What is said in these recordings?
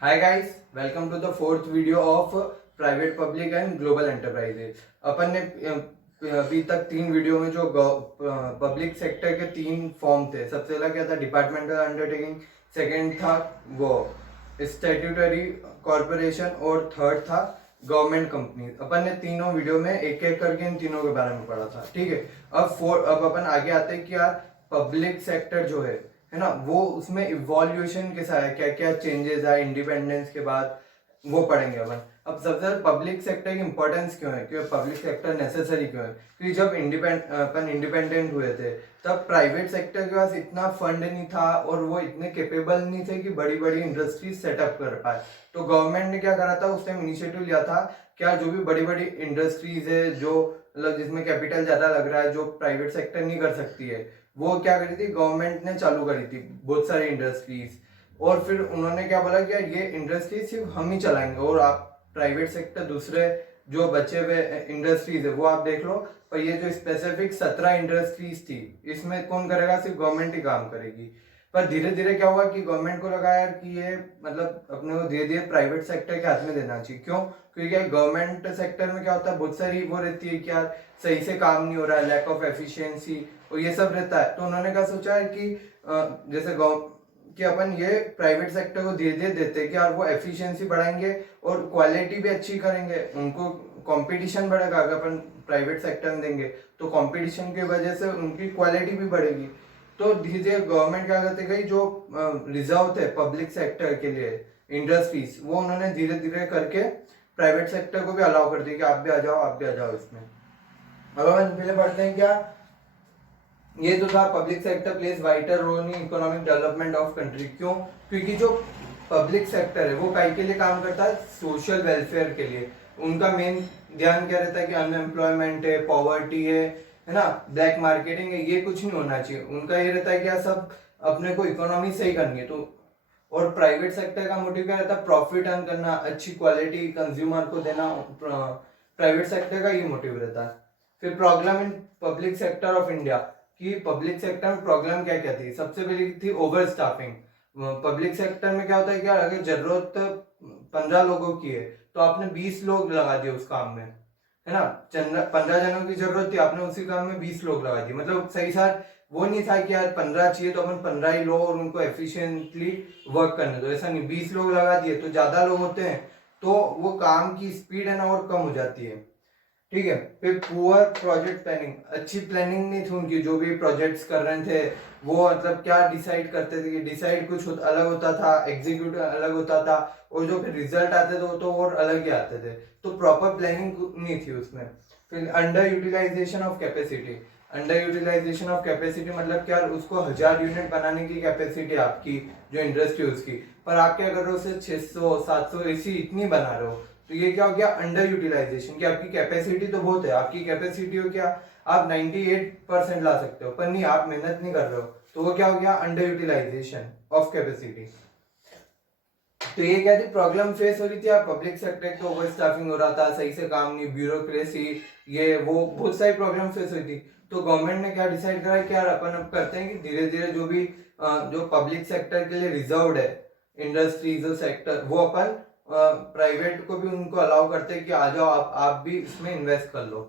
Hi guys, welcome to the fourth video of private public and global enterprises. अपन ने अभी तक तीन वीडियो में जो पब्लिक सेक्टर के तीन फॉर्म थे। सबसे पहला क्या था? Departmental undertaking. सेकंड था वो स्टैट्यूटरी कॉरपोरेशन और थर्ड था गवर्नमेंट कंपनी। अपन ने तीनों वीडियो में एक एक करके इन तीनों के बारे में पढ़ा था। ठीक है, अब अपन आगे आते हैं कि यार पब्लिक सेक्टर जो है ना, वो उसमें इवोल्यूशन कैसा है, क्या क्या चेंजेस आए इंडिपेंडेंस के बाद, वो पढ़ेंगे अपन। अब सबसे पब्लिक सेक्टर की इंपॉर्टेंस क्यों है, क्यों पब्लिक सेक्टर नेसेसरी क्यों है? क्योंकि जब अपन इंडिपेंडेंट हुए थे तब प्राइवेट सेक्टर के पास इतना फंड नहीं था और वो इतने कैपेबल नहीं थे कि बड़ी बड़ी इंडस्ट्रीज सेटअप कर पाए। तो गवर्नमेंट ने क्या करा था, उस टाइम इनिशिएटिव लिया था क्या जो भी बड़ी बड़ी इंडस्ट्रीज है, जो मतलब जिसमें कैपिटल ज्यादा लग रहा है, जो प्राइवेट सेक्टर नहीं कर सकती है, वो क्या करी थी, गवर्नमेंट ने चालू करी थी बहुत सारी इंडस्ट्रीज। और फिर उन्होंने क्या बोला कि ये इंडस्ट्री सिर्फ हम ही चलाएंगे और आप प्राइवेट सेक्टर दूसरे जो बचे हुए इंडस्ट्रीज है वो आप देख लो। पर ये जो स्पेसिफिक 17 इंडस्ट्रीज थी, इसमें कौन करेगा? सिर्फ गवर्नमेंट ही काम करेगी। पर धीरे धीरे क्या हुआ कि गवर्नमेंट को लगा यार कि ये मतलब अपने को धीरे धीरे प्राइवेट सेक्टर के हाथ में देना चाहिए। क्यों? क्योंकि गवर्नमेंट सेक्टर में क्या होता है, बहुत सारी वो रहती है कि यार सही से काम नहीं हो रहा है, लैक ऑफ एफिशिएंसी और ये सब रहता है। तो उन्होंने क्या सोचा है कि जैसे कि अपन ये प्राइवेट सेक्टर को धीरे धीरे देते हैं कि यार वो एफिशिएंसी बढ़ाएंगे और क्वालिटी भी अच्छी करेंगे, उनको कंपटीशन बढ़ेगा। अगर अपन प्राइवेट सेक्टर में देंगे तो कंपटीशन की वजह से उनकी क्वालिटी भी बढ़ेगी। तो धीरे धीरे गवर्नमेंट क्या करते गई, जो रिजर्व थे पब्लिक सेक्टर के लिए इंडस्ट्रीज, वो उन्होंने धीरे धीरे करके प्राइवेट सेक्टर को भी अलाउ कर दिया कि आप भी आ जाओ, आप भी आ जाओ इसमें। अब हम पहले पढ़ते हैं क्या ये तो था public sector plays vital role in economic development of country. क्यों? क्योंकि जो पब्लिक सेक्टर है वो काई के लिए काम करता है? सोशल वेलफेयर के लिए। उनका मेन ध्यान क्या रहता है कि अनएम्प्लॉयमेंट है, पॉवर्टी है ना, ब्लैक मार्केटिंग है, ये कुछ नहीं होना चाहिए। उनका ये रहता है कि सब अपने को इकोनॉमी सही करनी है। तो और प्राइवेट सेक्टर का मोटिव क्या रहता है? प्रॉफिट अर्न करना, अच्छी क्वालिटी कंज्यूमर को देना। प्राइवेट सेक्टर का ये मोटिव रहता है। फिर problem in public sector of India, कि पब्लिक सेक्टर में प्रॉब्लम क्या क्या थी। सबसे पहली थी ओवर स्टाफिंग। पब्लिक सेक्टर में क्या होता है कि अगर जरूरत 15 लोगों की है तो आपने 20 लोग लगा दिए उस काम में, है ना। 15 जनों की जरूरत थी, आपने उसी काम में 20 लोग लगा दिए। मतलब सही सार वो नहीं था कि यार 15 चाहिए तो अपन 15 ही लो और उनको एफिशिएंटली वर्क करने दो, ऐसा नहीं। 20 लोग लगा दिए तो ज्यादा लोग होते हैं तो वो काम की स्पीड है ना और कम हो जाती है। ठीक है। फिर पुअर प्रोजेक्ट प्लानिंग, अच्छी प्लानिंग नहीं थी उनकी। जो भी प्रोजेक्ट्स कर रहे थे वो मतलब क्या डिसाइड करते थे कि डिसाइड कुछ अलग होता था, एग्जीक्यूट अलग होता था, और जो फिर रिजल्ट आते थे वो तो और अलग ही आते थे। तो प्रॉपर प्लानिंग नहीं थी उसमें। फिर under utilization of capacity. Under utilization of capacity मतलब क्या, उसको 1000 यूनिट बनाने की कैपेसिटी आपकी जो इंडस्ट्री उसकी, पर आप क्या कर रहे हो उसे 600 700 ऐसी इतनी बना रहे हो। तो ये क्या हो गया? Under utilization. कि आपकी कैपेसिटी तो बहुत है, आपकी कैपेसिटी हो क्या, आप 98% ला सकते हो, पर नहीं आप मेहनत नहीं कर रहे हो, तो वो क्या हो गया? Under utilization of capacity. तो ये क्या थी प्रॉब्लम फेस हो रही थी? आप पब्लिक सेक्टर तो ओवर स्टाफिंग हो रहा था, सही से काम नहीं, ब्यूरोक्रेसी, ये वो बहुत सारी प्रॉब्लम फेस हुई थी। तो गवर्नमेंट ने क्या डिसाइड करा कि यार अपन अब करते हैं कि धीरे धीरे जो भी जो पब्लिक सेक्टर के लिए रिजर्व्ड है इंडस्ट्रीज सेक्टर, वो अपन प्राइवेट को भी उनको अलाउ करते हैं कि आ जाओ आप भी इसमें इन्वेस्ट कर लो।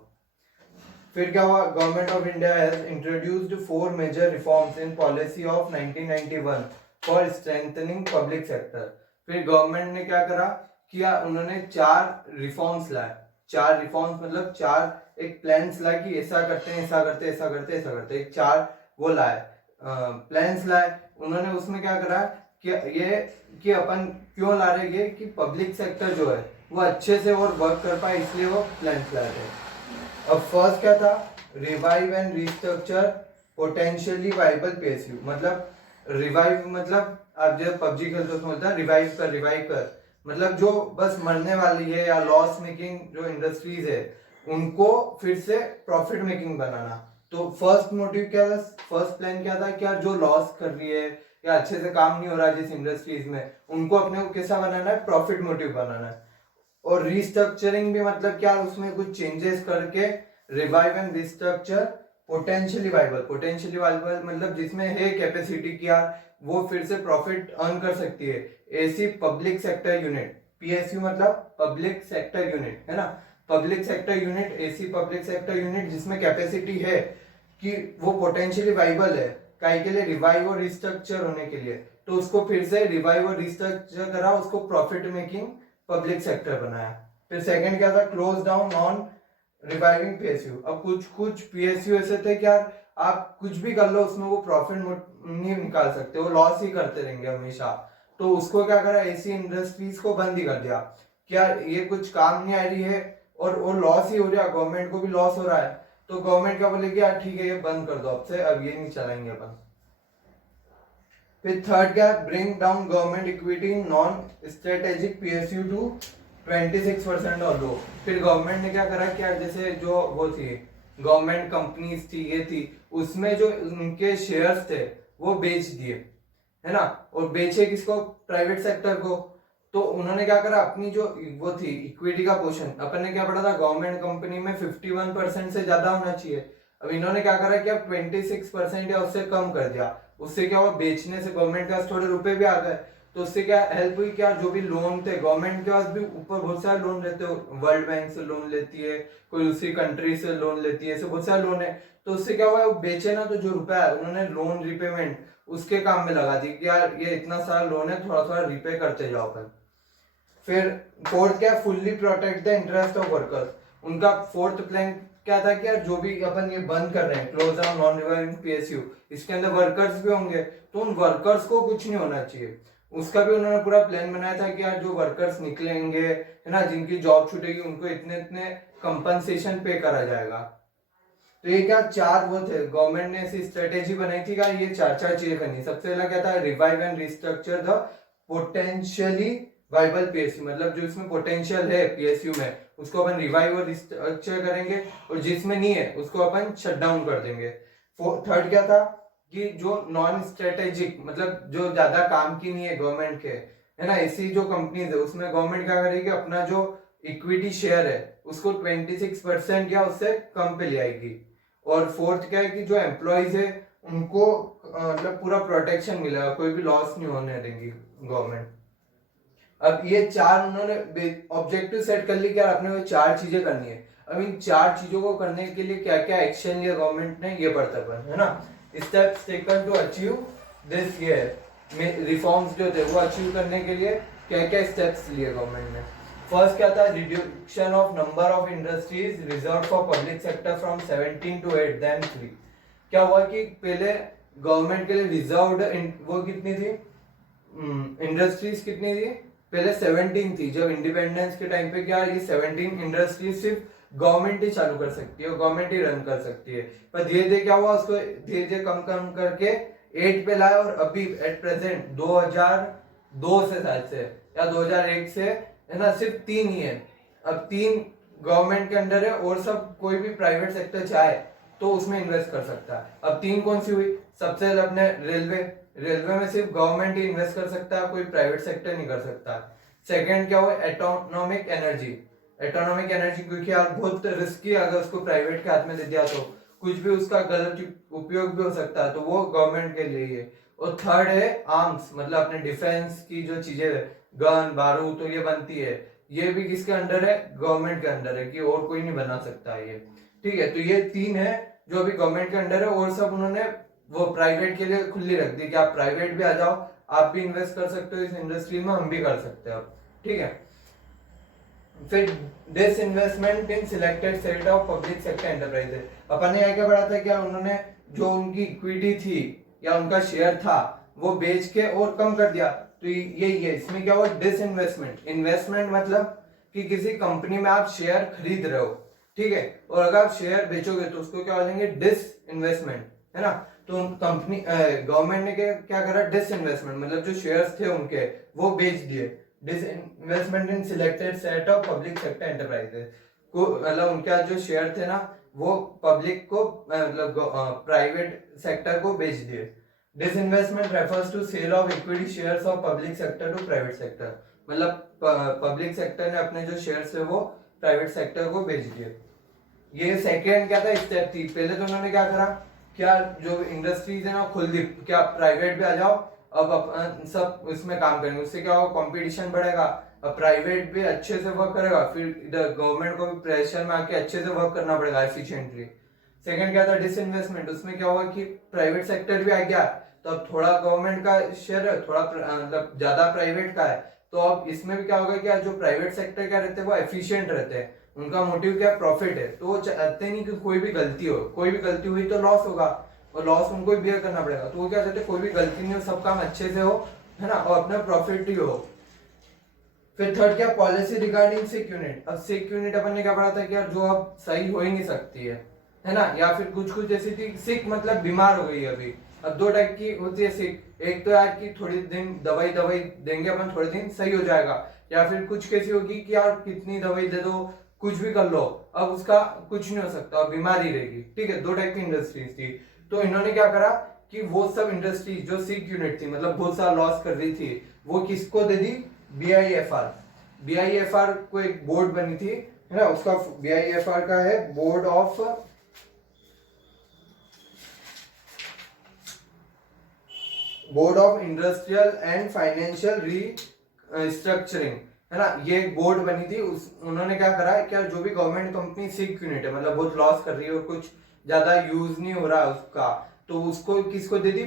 फिर क्या हुआ? Government of India has introduced 4 major reforms in policy of 1991 for strengthening public sector. फिर गवर्नमेंट ने क्या करा किया, उन्होंने 4 रिफॉर्म्स लाए। 4 रिफॉर्म्स मतलब 4 एक प्लान्स लाए कि ऐसा करते हैं, ऐसा करते हैं, ऐसा करते हैं, ऐसा करते हैं। एक 4 वो लाए प्लान्स लाए उन्होंने। उसमें क्या करा कि ये कि अपन क्यों ला रहे हैं कि पब्लिक सेक्टर जो है वो अच्छे से और वर्क कर पाए, इसलिए वो प्लान्स लाए थे। अब फर्स्ट क्या था? Revive and restructure potentially viable PSU. मतलब रिवाइव मतलब आप जब पबजी खेलते हो उसमें होता है रिवाइव कर मतलब जो बस मरने वाली है या लॉस मेकिंग जो इंडस्ट्रीज है उनको फिर से प्रॉफिट मेकिंग बनाना। तो फर्स्ट मोटिव क्या था, फर्स्ट प्लान क्या था? क्या जो लॉस कर रही है या अच्छे से काम नहीं हो रहा है जिस इंडस्ट्रीज में, उनको अपने को कैसा बनाना है? प्रॉफिट मोटिव बनाना है। और रिस्ट्रक्चरिंग भी मतलब क्या, उसमें कुछ चेंजेस करके revive and restructure potentially viable. Potentially viable मतलब जिसमें है कैपेसिटी क्या वो फिर से प्रॉफिट अर्न कर सकती है, AC public sector unit, PSU मतलब पब्लिक सेक्टर यूनिट है ना, public sector unit, AC public sector unit जिसमें कैपेसिटी है कि वो पोटेंशियली वाइबल है काई के लिए, रिवाइव और रिस्ट्रक्चर होने के लिए, तो उसको फिर से रिवाइव और रिस्ट्रक्चर करा, उसको प्रॉफिट मेकिंग पब्लिक सेक्टर बनाया। फिर सेकंड क्या था, close down non reviving PSU. अब कुछ कुछ पीएसयू ऐसे थे कि यार आप कुछ भी कर लो उसमें वो प्रॉफिट नहीं निकाल सकते, वो लॉस ही करते रहेंगे हमेशा, तो उसको क्या करा, एसी इंडस्ट्रीज को बंद ही कर दिया कि यार ये कुछ काम नहीं आ रही है और वो लॉस ही हो रहा है, गवर्नमेंट को भी लॉस हो रहा है, तो गवर्नमेंट क्या बोलेगी यार ठीक है ये बंद कर दो अब से, अब ये नहीं चलाएंगे अपन। फिर थर्ड क्या, bring down government equity in non strategic PSU to 26% और लो। फिर गवर्नमेंट ने क्या करा कि यार जैसे जो वो थी गवर्नमेंट कंपनीज थी ये थी, उसमें जो उनके शेयर्स थे वो बेच दिए है ना, और बेचे किसको, प्राइवेट सेक्टर को। तो उन्होंने क्या करा, अपनी जो वो थी इक्विटी का पोर्शन, अपन ने क्या पढ़ा था गवर्नमेंट कंपनी में 51% से ज्यादा होना चाहिए, अब इन्होंने क्या करा कि अब 26% या उससे कम कर दिया। उससे क्या हुआ, बेचने से गवर्नमेंट के पास थोड़े रुपए भी आ गए, तो उससे क्या हेल्प हुई, क्या जो भी लोन थे गवर्नमेंट के पास भी ऊपर बहुत सारे लोन रहते हो, वर्ल्ड बैंक से लोन लेती है, कोई दूसरी कंट्री से लोन लेती है, ऐसे बहुत सारे लोन है, तो उससे क्या हुआ, वो बेचे ना, तो जो रुपया है उन्होंने लोन रिपेमेंट उसके काम में लगा दी कि यार ये इतना सारा लोन है, थोड़ा थोड़ा रिपे करते जाओ अपन। फिर फोर्थ क्या, fully protect the interest of workers. उनका फोर्थ प्लान क्या था कि यार जो भी अपन ये बंद कर रहे हैं close down non reviving PSU, इसके अंदर वर्कर्स भी होंगे, तो उन वर्कर्स को कुछ नहीं होना चाहिए, उसका भी उन्होंने पूरा प्लान बनाया था कि यार जो वर्कर्स निकलेंगे है ना, जिनकी जॉब छूटेगी उनको इतने इतने कंपनसेशन पे करा जाएगा। तो ये क्या चार वो थे, गवर्नमेंट ने ऐसी स्ट्रेटेजी बनाई थी कि ये चार चार चीजें करनी। सबसे पहला क्या था, revive and restructure the potentially viable PSU, मतलब जो इसमें पोटेंशियल है पीएसयू में उसको अपन रिवाइव और रिस्ट्रक्चर करेंगे, और जिसमें नहीं है उसको अपन शट डाउन कर देंगे। थर्ड क्या था कि जो नॉन स्ट्रेटेजिक मतलब जो ज्यादा काम की नहीं है गवर्नमेंट के है ना, ऐसी जो कंपनीज है उसमें गवर्नमेंट क्या करेगी, अपना जो इक्विटी शेयर है उसको 26% या उससे कम पे ले आएगी। और फोर्थ क्या है कि जो एम्प्लॉयज है उनको मतलब पूरा प्रोटेक्शन मिलेगा, कोई भी लॉस नहीं होने देंगी गवर्नमेंट। अब ये चार उन्होंने ऑब्जेक्टिव सेट कर ली कि यार अपने को चार चीजें करनी है। अब इन चार चीजों को करने के लिए क्या क्या एक्शन लिया गवर्नमेंट ने, ये पढ़ते अपन है ना, steps taken to achieve this year, reforms जो थे वो अचीव करने के लिए क्या क्या स्टेप्स लिए गवर्नमेंट ने। फर्स्ट क्या था, reduction of number of industries reserve for public sector from 17 to 8 then 3। क्या हुआ कि पहले गवर्नमेंट के लिए रिजर्व्ड वो कितनी थी, इंडस्ट्रीज कितनी थी, पहले 17 थी। जब इंडिपेंडेंस के टाइम पे क्या ये 17 इंडस्ट्रीज सिर्फ गवर्नमेंट ही चालू कर सकती है, गवर्नमेंट ही रन कर सकती है, पर धीरे धीरे क्या हुआ उसको धीरे धीरे कम कम करके 8 पे लाए, और अभी एट प्रेजेंट 2002 से शायद से या 2001 से है ना सिर्फ 3 ही है। अब 3 गवर्नमेंट के अंडर है और सब कोई भी प्राइवेट सेक्टर चाहे तो उसमें इन्वेस्ट कर सकता है। अब 3 कौन सी हुई, सबसे पहले अपने रेलवे, रेलवे में सिर्फ गवर्नमेंट ही इन्वेस्ट कर सकता है, कोई प्राइवेट सेक्टर नहीं कर सकता। सेकंड क्या हुआ, एटोनॉमिक एनर्जी, एटोनॉमिक एनर्जी क्योंकि यार बहुत रिस्की, अगर उसको प्राइवेट के हाथ में दे दिया तो कुछ भी उसका गलत उपयोग भी हो सकता है, तो वो गवर्नमेंट के लिए है। और थर्ड है आर्म्स, मतलब अपने डिफेंस की जो चीजें गन बारूद तो ये बनती है, ये भी किसके अंडर है, गवर्नमेंट के अंडर है, कि और कोई नहीं बना सकता ये, ठीक है। तो ये 3 है जो अभी गवर्नमेंट के अंडर है, और सब उन्होंने वो प्राइवेट के लिए खुली रख दी कि आप प्राइवेट भी आ जाओ, आप भी इन्वेस्ट कर सकते हो इस इंडस्ट्री में, हम भी कर सकते हैं अब, ठीक है। फिर disinvestment in selected set of public sector enterprises, अपन ने क्या पढ़ा था, क्या उन्होंने जो उनकी इक्विटी थी या उनका शेयर था वो बेच के और कम कर दिया, तो यही है। इसमें क्या हुआ, डिसइन्वेस्टमेंट, इन्वेस्टमेंट मतलब कि किसी कंपनी में आप शेयर खरीद रहे हो, ठीक है, और अगर आप शेयर बेचोगे तो उसको क्या बोलेंगे, डिसइन्वेस्टमेंट, है ना। तो कंपनी गवर्नमेंट ने क्या करा, डिसइन्वेस्टमेंट मतलब जो शेयर्स थे उनके वो बेच दिए। Disinvestment in selected set of public sector enterprises को, मतलब उनका जो शेयर थे ना वो पब्लिक को मतलब प्राइवेट सेक्टर को बेच दिए। Disinvestment refers to sale of equity shares of public sector to private sector, मतलब पब्लिक सेक्टर ने अपने जो शेयर्स थे वो प्राइवेट सेक्टर को बेच दिए। ये सेकेंड क्या था, स्टेप थी। पहले तो उन्होंने क्या करा, क्या जो इंडस्ट्रीज है ना खुल दी, क्या प्राइवेट भी आ जाओ, अब अपन सब उसमें काम करेंगे, उससे क्या होगा, कंपटीशन बढ़ेगा, अब प्राइवेट भी अच्छे से वर्क करेगा, फिर इधर गवर्नमेंट को भी प्रेशर में आके अच्छे से वर्क करना पड़ेगा एफिशिएंटली। सेकंड क्या था, डिसइन्वेस्टमेंट, उसमें क्या हुआ कि प्राइवेट सेक्टर भी आ गया, तो अब थोड़ा गवर्नमेंट का शेयर है, थोड़ा मतलब ज्यादा प्राइवेट का है, तो अब इसमें भी क्या होगा कि जो प्राइवेट सेक्टर क्या रहते हैं वो एफिशिएंट रहते हैं, उनका मोटिव क्या, प्रॉफिट है, तो वो चाहते नहीं कि कोई भी गलती हो, कोई भी गलती हुई तो लॉस होगा, और लॉस उनको भी बेयर करना पड़ेगा, तो वो क्या चाहते हैं कोई भी गलती नहीं हो, सब काम अच्छे से हो, है ना, और अपना प्रॉफिट ही हो। फिर थर्ड क्या, पॉलिसी रिगार्डिंग सिक यूनिट। अब सिक यूनिट अपन ने क्या पढ़ा था कि यार जो अब सही हो ही नहीं सकती है ना, या फिर कुछ कुछ जैसी थी, सिक मतलब बीमार हो गई अभी। अब दो टाइप की होती है सिक, एक तो यार कि थोड़ी दिन दवाई दवाई देंगे अपन, थोड़े दिन सही हो जाएगा, या फिर कुछ कैसी होगी कि यार कितनी दवाई दे दो, कुछ भी कर लो, अब उसका कुछ नहीं हो सकता, बीमार ही रहेगी। ठीक है, दो टाइप की इंडस्ट्रीज थी, तो इन्होंने क्या करा कि वो सब इंडस्ट्रीज जो सिक यूनिट थी, मतलब बहुत सारा लॉस कर रही थी, वो किसको दे दी, बीआईएफआर। बीआईएफआर को एक बोर्ड बनी थी, है ना, उसका बीआईएफआर का है board of industrial and financial restructuring, है ना, ये एक बोर्ड बनी थी। उन्होंने क्या करा है, क्या जो भी गवर्नमेंट कंपनी सिक यूनिट है, मतलब बहुत लॉस कर रही है और कुछ ज्यादा यूज नहीं हो रहा है उसका, तो उसको किसको दे दी,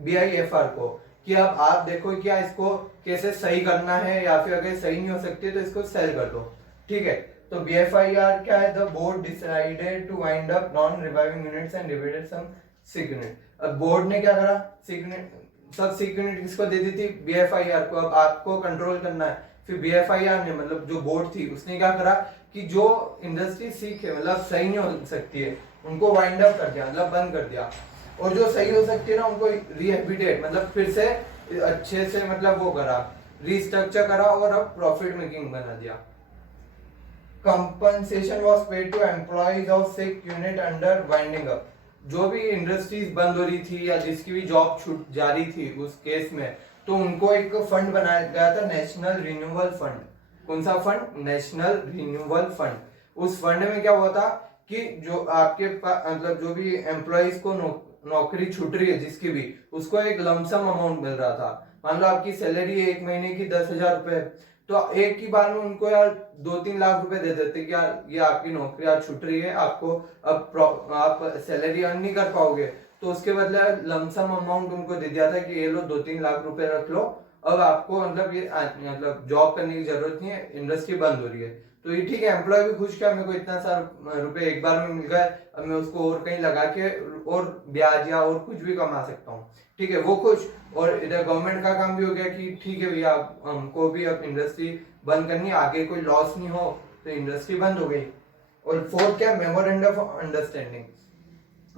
बीआईएफआर को, कि अब आप देखो क्या इसको कैसे सही करना है, या फिर अगर सही नहीं हो सकती तो इसको सेल कर दो। ठीक है, तो बीएफआईआर क्या है, the board decided to wind up non reviving units and divided some sick unit. अब बोर्ड ने क्या करा, सिक यूनिट, सब सिक यूनिट किसको दे दी थी, बीएफआईआर को, अब आपको कंट्रोल करना है। फिर बीएफआईआर ने, मतलब जो बोर्ड थी, उसने क्या करा कि जो इंडस्ट्री सिक है, मतलब सही नहीं हो सकती है, उनको वाइंड अप कर दिया, मतलब बंद कर दिया, और जो सही हो सकती है ना उनको रिहेबिटेट, मतलब फिर से अच्छे से, मतलब वो करा, रिस्ट्रक्चर करा, और अब प्रॉफिट मेकिंग बना दिया। Compensation was paid to employees of sick unit under winding up. जो भी इंडस्ट्रीज बंद हो रही थी या जिसकी भी जॉब छूट जा रही थी उस केस में, तो उनको एक फंड बनाया गया था, नेशनल रिन्यूअल फंड। कौन सा फंड, नेशनल रिन्यूअल फंड। उस फंड में क्या हुआ था कि जो आपके मतलब जो भी एम्प्लॉइज को नौकरी छूट रही है जिसकी भी, उसको एक लमसम अमाउंट मिल रहा था। मान लो आपकी सैलरी है एक महीने की 10,000 रुपए, तो एक ही बार में उनको यार 2-3 लाख रुपए दे देते कि यार ये आपकी नौकरी आज छूट रही है, आपको अब आप सैलरी अर्न नहीं कर पाओगे, तो उसके बदले लमसम अमाउंट उनको दे दिया था कि ये लो 2-3 लाख रुपए रख लो, अब आपको मतलब ये मतलब जॉब करने की जरूरत नहीं है, इंडस्ट्री बंद हो रही है। तो ये ठीक है, एम्प्लॉय भी खुश, क्या मेरे को इतना सारा रुपए एक बार में मिल गए, अब मैं उसको और कहीं लगा के और ब्याज या और कुछ भी कमा सकता हूँ। ठीक है, वो खुश, और इधर गवर्नमेंट का काम भी हो गया कि ठीक है भैया हमको भी अब इंडस्ट्री बंद करनी, आगे कोई लॉस नहीं हो, तो इंडस्ट्री बंद हो गई। और फोर्थ क्या, memorandum of understanding.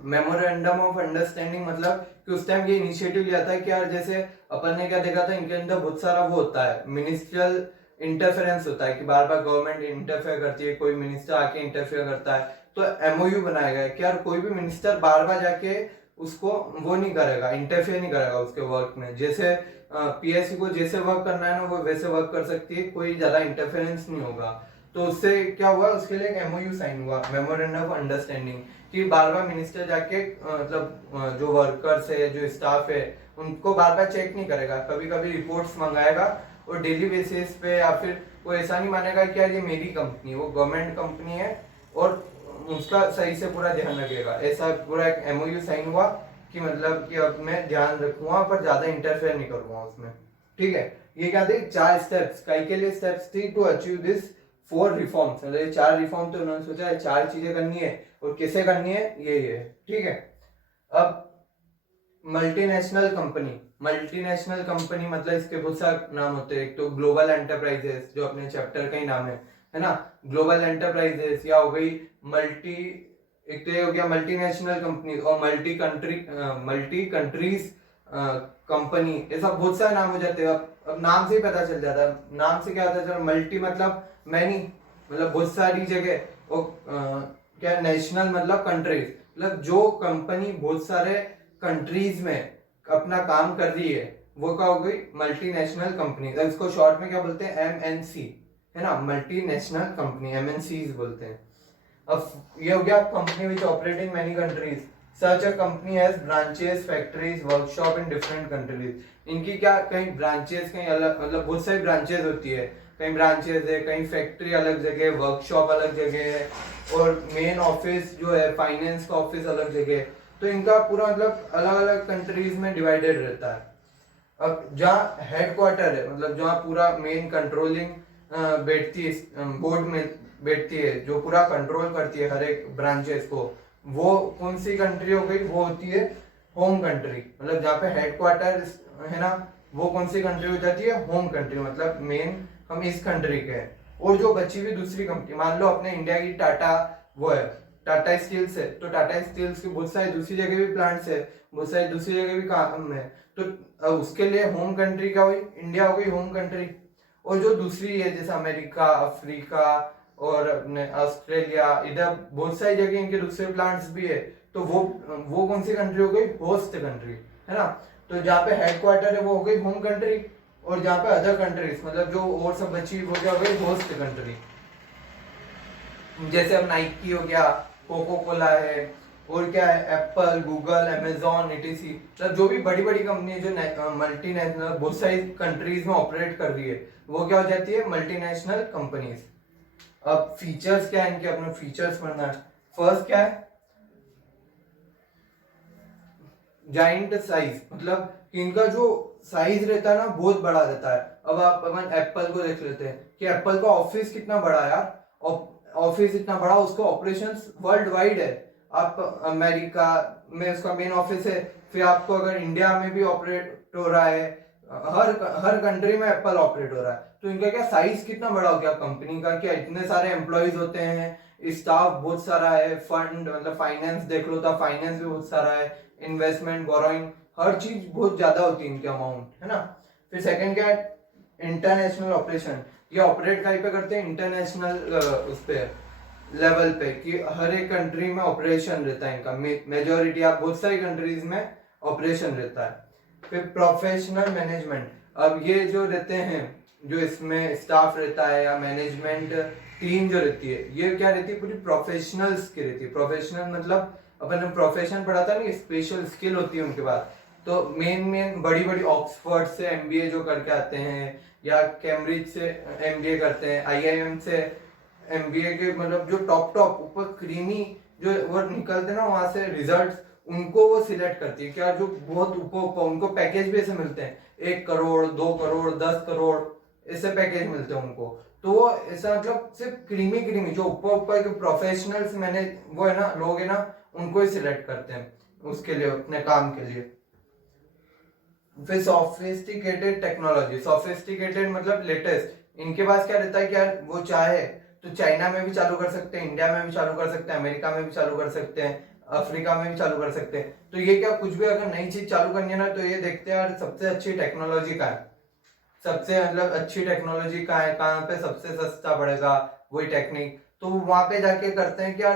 Memorandum of understanding मतलब कि उस टाइम ये इनिशिएटिव लिया था कि यार जैसे अपन ने क्या देखा था, इनके अंदर बहुत सारा वो होता है, मिनिस्ट्रियल इंटरफेरेंस होता है कि बार बार गवर्नमेंट इंटरफेयर करती है, कोई मिनिस्टर आके इंटरफेयर करता है, तो एमओयू बनाया गया कि यार कोई भी मिनिस्टर बार बार जाके उसको वो नहीं करेगा, इंटरफेयर नहीं करेगा उसके वर्क में, जैसे पीएससी को जैसे वर्क करना है ना वो वैसे वर्क कर सकती है, कोई ज्यादा इंटरफेरेंस नहीं होगा। तो उससे क्या हुआ, उसके लिए एक एमओयू साइन हुआ, मेमोरेंडम ऑफ अंडरस्टैंडिंग, कि बार बार मिनिस्टर जाके मतलब जो वर्कर्स है, जो स्टाफ है, उनको बार बार चेक नहीं करेगा, कभी कभी रिपोर्ट्स मंगाएगा और डेली बेसिस पे, या फिर वो ऐसा नहीं मानेगा कि यार ये मेरी कंपनी, वो गवर्नमेंट कंपनी है और उसका सही से पूरा ध्यान रखेगा। ऐसा पूरा एक एमओयू साइन हुआ कि मतलब कि अब मैं ध्यान रखूंगा पर ज्यादा इंटरफेयर नहीं करूंगा उसमें। ठीक है, ये क्या थे, 4 स्टेप्स, कई के लिए स्टेप्स थी टू अचीव दिस 4 रिफॉर्म्स, मतलब ये 4 रिफॉर्म, तो उन्होंने सोचा है 4 चीजें करनी है, और कैसे करनी है ये है। ठीक है, अब मल्टीनेशनल कंपनी, मल्टीनेशनल कंपनी मतलब इसके बहुत सारे नाम होते हैं, एक तो ग्लोबल एंटरप्राइजेस जो अपने चैप्टर का ही नाम है ना, ग्लोबल एंटरप्राइजेस, या हो गई मल्टी, एक तो ये हो गया मल्टीनेशनल कंपनी, और मल्टी कंट्रीज कंपनी, ऐसा बहुत सारे नाम हो जाते हैं। अब नाम से ही पता चल जाता है, नाम से क्या होता है, मल्टी मतलब मैनी, मतलब बहुत सारी जगह, और क्या नेशनल मतलब कंट्रीज, मतलब जो कंपनी बहुत सारे कंट्रीज में अपना काम कर रही है वो क्या हो गई, मल्टीनेशनल कंपनी। इसको शॉर्ट में क्या बोलते हैं, एमएनसी, है ना, मल्टीनेशनल कंपनी, एमएनसी बोलते हैं। अब ये हो गया company which operate in many countries, such a company has branches, factories, workshop in different countries. इनकी क्या कहीं ब्रांचेस, कहीं अलग, मतलब बहुत सारी ब्रांचेस होती है, कहीं ब्रांचेस है, कहीं फैक्ट्री अलग जगह, वर्कशॉप अलग जगह है, और मेन ऑफिस जो है फाइनेंस का ऑफिस अलग जगह है। तो इनका पूरा मतलब अलग अलग कंट्रीज में डिवाइडेड रहता है। अब जहाँ हेडक्वार्टर है, मतलब जहाँ पूरा मेन कंट्रोलिंग बैठती है, बोर्ड में बैठती है, जो पूरा कंट्रोल करती है हर एक ब्रांचेस को, वो कौन सी कंट्री हो गई, वो होती है होम कंट्री। मतलब जहाँ पे हेडक्वार्टर है ना, वो कौन सी कंट्री हो जाती है, होम कंट्री, मतलब मेन हम इस कंट्री के हैं। और जो बची हुई दूसरी कंपनी, मान लो अपने इंडिया की टाटा वो है, टाटा स्टील्स है, तो टाटा स्टील्स की बहुत सारी दूसरी जगह भी प्लांट्स है, बहुत सारी दूसरी जगह भी काम है। तो अब उसके लिए होम कंट्री क्या हुई, इंडिया हो गई होम कंट्री। और जो दूसरी है जैसे अमेरिका, अफ्रीका और अपने ऑस्ट्रेलिया, इधर बहुत सारी जगह इनके दूसरे प्लांट्स भी है, तो वो कौन सी कंट्री हो गई, होस्ट कंट्री, है ना। तो जहाँ पे हेडक्वार्टर है वो हो गई होम कंट्री, और जहाँ पे अदर कंट्रीज मतलब जो और सब बची वो क्या हो गई, होस्ट कंट्री। जैसे अब नाइकी हो गया, कोको कोला है, और क्या है, एप्पल, गूगल, अमेजोन, एटीसी, मतलब जो भी बड़ी बड़ी कंपनी है जो मल्टीनेशनल बहुत सारी कंट्रीज में ऑपरेट कर रही है, वो क्या हो जाती है, मल्टीनेशनल कंपनीज। अब फीचर्स क्या है इनके, अपने फीचर्स पढ़ना है। फर्स्ट क्या है, जाइंट साइज, मतलब इनका जो साइज रहता है ना बहुत बड़ा रहता है। अब आप अपन एप्पल को देख लेते हैं कि एप्पल का ऑफिस कितना बड़ा है यार, ऑफिस इतना बड़ा, उसका ऑपरेशंस वर्ल्ड वाइड है। आप अमेरिका में उसका मेन ऑफिस है, फिर आपको अगर इंडिया में भी ऑपरेट हो रहा है, हर हर कंट्री में एप्पल ऑपरेट हो रहा है, तो इनका क्या साइज कितना बड़ा हो गया कंपनी का, क्या इतने सारे एम्प्लॉयज होते हैं, स्टाफ बहुत सारा है, फंड मतलब फाइनेंस देख लो तो फाइनेंस भी बहुत सारा है, इन्वेस्टमेंट, बोरोइंग, हर चीज बहुत ज्यादा होती है इनके अमाउंट, है ना। फिर सेकंड क्या है, इंटरनेशनल ऑपरेशन। ये ऑपरेट कहीं पे करते हैं, इंटरनेशनल उस पे लेवल पे, कि हर एक कंट्री में ऑपरेशन रहता है इनका, मेजोरिटी आप बहुत सारी कंट्रीज में ऑपरेशन रहता है। फिर प्रोफेशनल मैनेजमेंट। अब ये जो रहते हैं, जो इसमें स्टाफ रहता है या मैनेजमेंट टीम जो रहती है, ये क्या रहती है, पूरी प्रोफेशनल्स की रहती है। प्रोफेशनल मतलब अपन ने प्रोफेशन पढ़ा था ना, स्पेशल स्किल होती है उनके पास। तो मेन मेन बड़ी बड़ी ऑक्सफोर्ड से एमबीए जो करके आते हैं, या कैम्ब्रिज से एमबीए करते हैं, आईआईएम से एमबीए के, मतलब जो टॉप टॉप ऊपर क्रीमी जो वो निकलते हैं ना वहां से रिजल्ट्स, उनको वो सिलेक्ट करती है क्या, जो बहुत ऊपर उनको पैकेज भी ऐसे मिलते हैं, 1 करोड़, 2 करोड़, 10 करोड़, ऐसे पैकेज मिलते हैं उनको। तो वो ऐसा मतलब सिर्फ क्रीमी क्रीमी जो ऊपर ऊपर के प्रोफेशनल्स मैंने वो है ना, लोग है ना, उनको ही सिलेक्ट करते हैं उसके लिए, अपने काम के लिए। फिर सोफिस्टिकेटेड टेक्नोलॉजी, सोफिस्टिकेटेड मतलब लेटेस्ट। इनके पास क्या रहता है, क्या वो चाहे तो चाइना में भी चालू कर सकते हैं, इंडिया में भी चालू कर सकते हैं, अमेरिका में भी चालू कर सकते हैं, अफ्रीका में भी चालू कर सकते हैं। तो ये क्या, कुछ भी अगर नई चीज चालू करनी है ना, तो ये देखते हैं यार सबसे अच्छी टेक्नोलॉजी का है, सबसे मतलब अच्छी टेक्नोलॉजी कहाँ है, कहाँ पे सबसे सस्ता पड़ेगा वही टेक्निक, तो वहां पे जाके करते हैं क्या,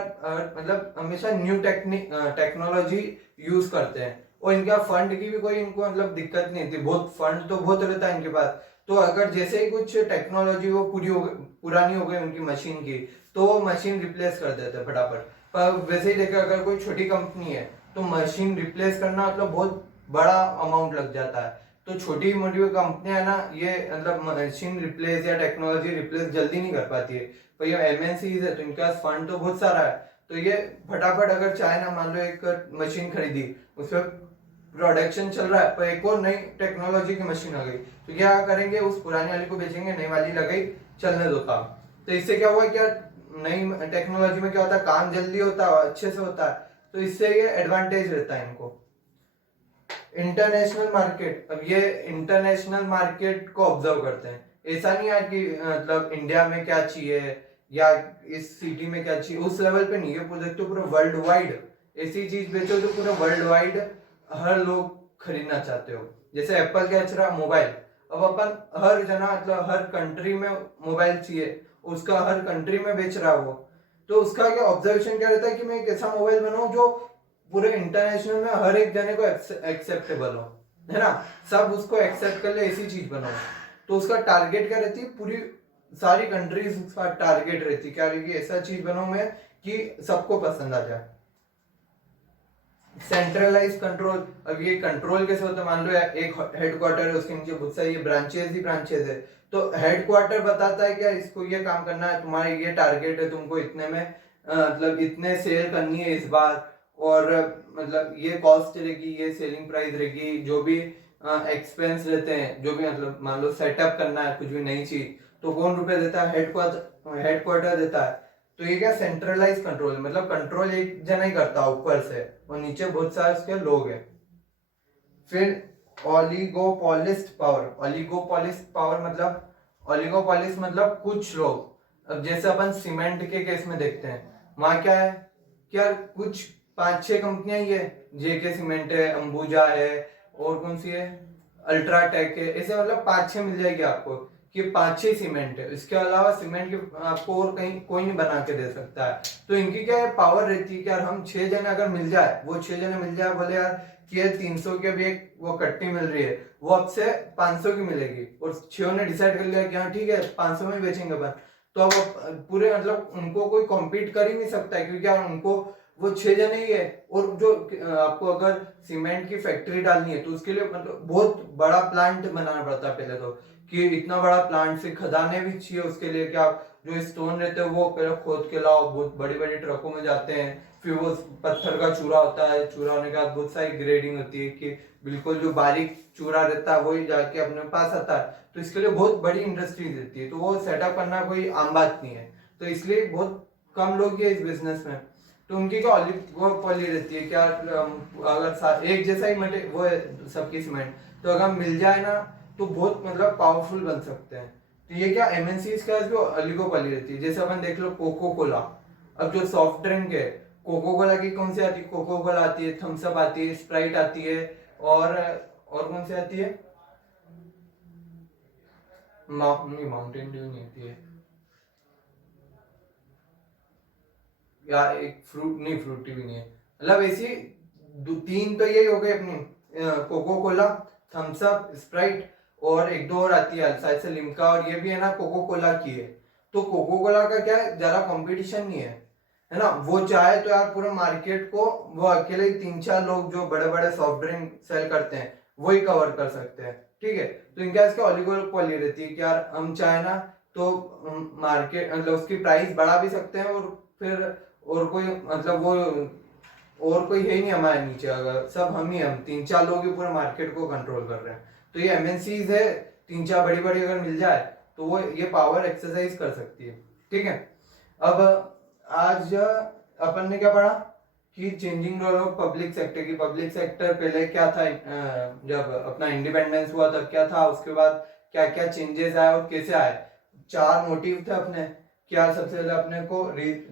मतलब हमेशा न्यू टेक्निक टेक्नोलॉजी यूज करते हैं। और इनका फंड की भी कोई इनको मतलब दिक्कत नहीं थी, बहुत फंड तो बहुत रहता है इनके पास। तो अगर जैसे ही कुछ टेक्नोलॉजी वो पूरी हो गई, पुरानी हो गई उनकी मशीन की, तो वो मशीन रिप्लेस कर देते हैं फटाफट। पर वैसे ही देखा, अगर कोई छोटी कंपनी है तो मशीन रिप्लेस करना मतलब बहुत बड़ा अमाउंट लग जाता है। तो छोटी मोटी कंपनियां ना ये मतलब मशीन रिप्लेस या टेक्नोलॉजी रिप्लेस जल्दी नहीं कर पाती है। पर ये एमएनसीज है तो इनके पास फंड तो बहुत सारा है, तो ये फटाफट अगर चाहे ना, मान लो एक मशीन खरीदी, उसमें प्रोडक्शन चल रहा है, पर एक और नई टेक्नोलॉजी की मशीन आ गई, तो क्या करेंगे, उस पुरानी वाली को बेचेंगे, नई वाली लगाई, चलने दो काम। तो इससे क्या हुआ, क्या नई टेक्नोलॉजी में क्या होता है, काम जल्दी होता है, अच्छे से होता है, तो इससे ये एडवांटेज रहता है इनको। International market. अब ये इंटरनेशनल मार्केट को ऑब्जर्व करते हैं, ऐसा नहीं है कि मतलब इंडिया में क्या चाहिए या इस सिटी में क्या चाहिए, उस लेवल पे नहीं, ये प्रोजेक्ट तो पूरा वर्ल्ड वाइड ऐसी चीज बेचो जो पूरा वर्ल्ड वाइड हर लोग खरीदना चाहते हो। जैसे एप्पल क्या चल रहा मोबाइल, अब अपन हर जना मतलब हर कंट्री में मोबाइल चाहिए, उसका हर कंट्री में बेच रहा है वो, तो उसका क्या ऑब्जर्वेशन क्या रहता है कि मैं एक ऐसा मोबाइल बनाऊं जो पूरे इंटरनेशनल में हर एक जने को एक्सेप्टेबल हो, है ना, सब उसको एक्सेप्ट कर ले, ऐसी चीज बनाओ। तो उसका टारगेट क्या रहती है, पूरी सारी कंट्रीज उसका टारगेट रहती है क्या, रहती है ऐसा चीज बनाऊं मैं कि सबको पसंद आ जाए। सेंट्रलाइज कंट्रोल, अब ये कंट्रोल कैसे होता है, मान लो एक हेडक्वार्टर है, उसके नीचे बहुत सारी ब्रांचेस ही ब्रांचेस है, तो हेडक्वार्टर बताता है क्या इसको ये काम करना है, तुम्हारे ये टारगेट है, तुमको इतने में मतलब इतने सेल करनी है इस बार, और मतलब ये कॉस्ट रहेगी, ये सेलिंग प्राइस रहेगी, जो भी एक्सपेंस रहते हैं, जो भी मतलब मान लो सेटअप करना है कुछ भी नई चीज, तो कौन रुपए देता है, हेडक्वार्टर देता है। तो ये क्या सेंट्रलाइज कंट्रोल, मतलब कंट्रोल एक जना ही करता है ऊपर से, और नीचे बहुत सारे उसके लोग हैं। फिर ओलिगोपोलिस्ट पावर, ओलिगोपोलिस्ट पावर मतलब, ओलिगोपोलिस मतलब कुछ लोग, अब जैसे अपन सीमेंट के केस में देखते हैं, वहां क्या है, क्या कुछ 5-6 कंपनियां ही है, जेके सीमेंट है, अंबुजा है, और कौन सी है, अल्ट्राटेक है, ऐसे मतलब 5-6 मिल जाएगी आपको कि 5-6 सीमेंट है, इसके अलावा सीमेंट की आपको और कहीं कोई नहीं बना के दे सकता है। तो इनकी क्या पावर रहती है कि यार हम 6 जने अगर मिल जाए, वो 6 जने मिल जाए, बोले यार कि ये 300 के भी एक वो कट्टी मिल रही है, वो अब से 500 की मिलेगी, और 6 ने डिसाइड कर लिया कि हाँ ठीक है 500 में बेचेंगे अपन, तो अब पूरे मतलब उनको कोई कॉम्पीट कर ही नहीं सकता है, क्योंकि यार उनको वो 6 जने ही है। और जो आपको अगर सीमेंट की फैक्ट्री डालनी है, तो उसके लिए मतलब बहुत बड़ा प्लांट बनाना पड़ता है पहले तो, कि इतना बड़ा प्लांट, से खदाने भी चाहिए उसके लिए, कि आप जो स्टोन रहते हैं वो पहले खोद के लाओ, बहुत बड़ी बड़ी ट्रकों में जाते हैं, फिर वो पत्थर का चूरा होता है, चूरा होने के बाद बहुत सारी ग्रेडिंग होती है, कि बिल्कुल जो बारीक चूरा रहता है वही जाके अपने पास आता है, तो इसके लिए बहुत बड़ी इंडस्ट्री रहती है, तो वो सेटअप करना कोई आम बात नहीं है, तो इसलिए बहुत कम लोग हैं इस बिजनेस में। तो उनकी क्या ऑलिगोपोली रहती है, क्या अगर एक जैसा ही मटे वो है सबकी सीमेंट, तो अगर मिल जाए ना तो बहुत मतलब पावरफुल बन सकते हैं। तो ये क्या एमएनसीज का जो ऑलिगोपोली रहती है, जैसे अपन देख लो कोको कोला, अब जो सॉफ्ट ड्रिंक है, कोको कोला की कौन सी आती है, कोको कोला आती है, थम्स अप आती है, स्प्राइट आती है, और कौन सी आती है, नहीं माउंटेन ड्यू नहीं आती है, या एक फ्रूट नहीं, फ्रूटी भी नहीं है, मतलब ऐसी 3 तो यही हो गए अपनी, Coca Cola, Thums Up, Sprite, और एक दो और आती है शायद से लिम्का, और ये भी है ना कोको कोला की है। तो कोको कोला का क्या है, ज्यादा कंपटीशन नहीं है ना, वो चाहे तो यार पूरे मार्केट को वो अकेले ही 3-4 लोग जो बड़े बड़े सॉफ्ट ड्रिंक सेल करते हैं वही कवर कर सकते हैं, ठीक है। तो इनका इसका ओलिगोपोली रहती है कि यार हम चाहे ना तो मार्केट मतलब उसकी प्राइस बढ़ा भी सकते हैं, और फिर और कोई मतलब वो और कोई है ही नहीं हमारे नीचे, अगर सब हम ही, हम 3-4 लोग ही पूरे मार्केट को कंट्रोल कर रहे हैं। तो ये एमएनसीज है, 3-4 बड़ी बड़ी अगर मिल जाए तो वो ये पावर एक्सरसाइज कर सकती है, ठीक है। अब आज अपन ने क्या पढ़ा कि changing role of public sector की, पब्लिक सेक्टर पहले क्या था, जब अपना इंडिपेंडेंस हुआ तब क्या था, उसके बाद क्या क्या चेंजेस आए और कैसे आए। 4 मोटिव थे अपने, क्या सबसे पहले अपने को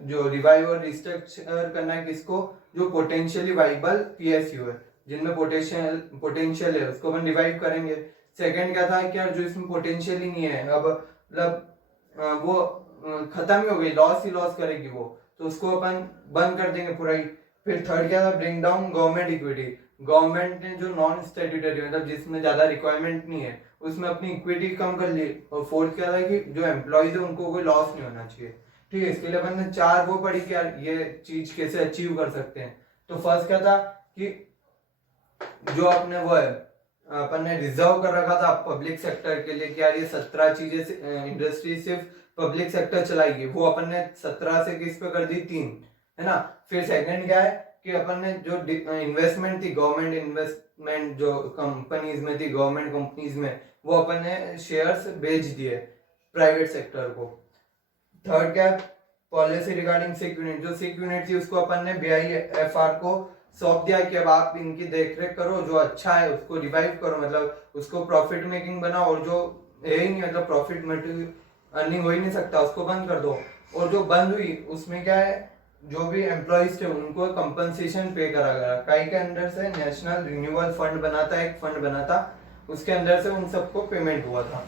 जो रिवाइव और रिस्ट्रक्चर करना है किसको, जो पोटेंशियली वाइबल पीएसयू है, जिनमें पोटेंशियल है उसको अपन रिवाइव करेंगे। सेकंड क्या था, क्या जो इसमें पोटेंशियल ही नहीं है, अब मतलब वो खत्म ही हो गई, लॉस ही लॉस करेगी वो, तो उसको अपन बंद कर देंगे पूरा ही। फिर थर्ड क्या था, bring down government equity, government ने जो नॉन स्टैट्यूटरी मतलब जिसमें ज्यादा रिक्वायरमेंट नहीं है उसमें अपनी इक्विटी कम कर ली। और फोर्थ क्या था कि जो एम्प्लॉयज है उनको कोई लॉस नहीं होना चाहिए, ठीक है। इसके लिए अपन ने 4 वो पढ़ी कि यार ये चीज कैसे अचीव कर सकते हैं। तो फर्स्ट क्या था कि जो अपने वो है अपन ने रिजर्व कर रखा था पब्लिक सेक्टर के लिए कि यार ये 17 चीजें इंडस्ट्री सिर्फ पब्लिक सेक्टर चलाएगी, वो अपन ने 17 से किस पे कर दी, 3, है ना। फिर सेकंड क्या है कि अपन ने जो इन्वेस्टमेंट थी, गवर्नमेंट इन्वेस्टमेंट जो कंपनीज में थी, गवर्नमेंट कंपनीज में, वो अपन ने शेयर्स बेच दिए प्राइवेट सेक्टर को। थर्ड क्या है, पॉलिसी रिगार्डिंग सिक यूनिट, जो सिक यूनिट थी उसको अपन ने बीआईएफआर को सौंप दिया कि अब आप इनकी देखरेख करो, जो अच्छा है उसको रिवाइव करो, मतलब उसको प्रॉफिट मेकिंग बनाओ, और जो है ही नहीं मतलब प्रॉफिट अर्निंग हो ही नहीं सकता उसको बंद कर दो। और जो बंद हुई उसमें क्या है, जो भी एम्प्लॉयज थे उनको कंपनसेशन पे करा गया, काई के अंदर से नेशनल रिन्यूअल फंड बनाता है, एक फंड बना था, उसके अंदर से उन सबको पेमेंट हुआ था।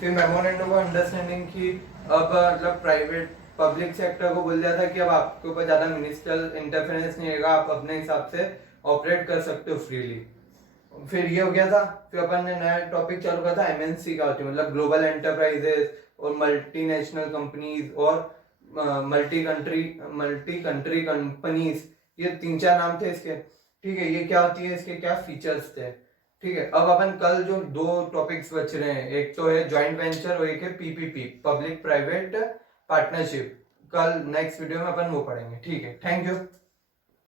फिर मेमोरेंडम ऑफ अंडरस्टैंडिंग की, अब मतलब प्राइवेट पब्लिक सेक्टर को बोल दिया था कि अब आपके ऊपर ज्यादा मिनिस्ट्रियल इंटरफेरेंस नहीं रहेगा, आप अपने हिसाब से ऑपरेट कर सकते हो फ्रीली। फिर ये हो गया था। फिर अपन ने नया टॉपिक चालू किया था एमएनसी का होती है, मतलब ग्लोबल एंटरप्राइजेस और मल्टीनेशनल कंपनीज और मल्टी कंट्री कंपनीज, ये 3-4 नाम थे इसके, ठीक है, ये क्या होती है, इसके क्या फीचर्स थे। ठीक है, अब अपन कल जो दो टॉपिक्स बच रहे हैं, एक तो है जॉइंट वेंचर और एक है पीपीपी, पब्लिक प्राइवेट पार्टनरशिप, कल नेक्स्ट वीडियो में अपन वो पढ़ेंगे। ठीक है, थैंक यू।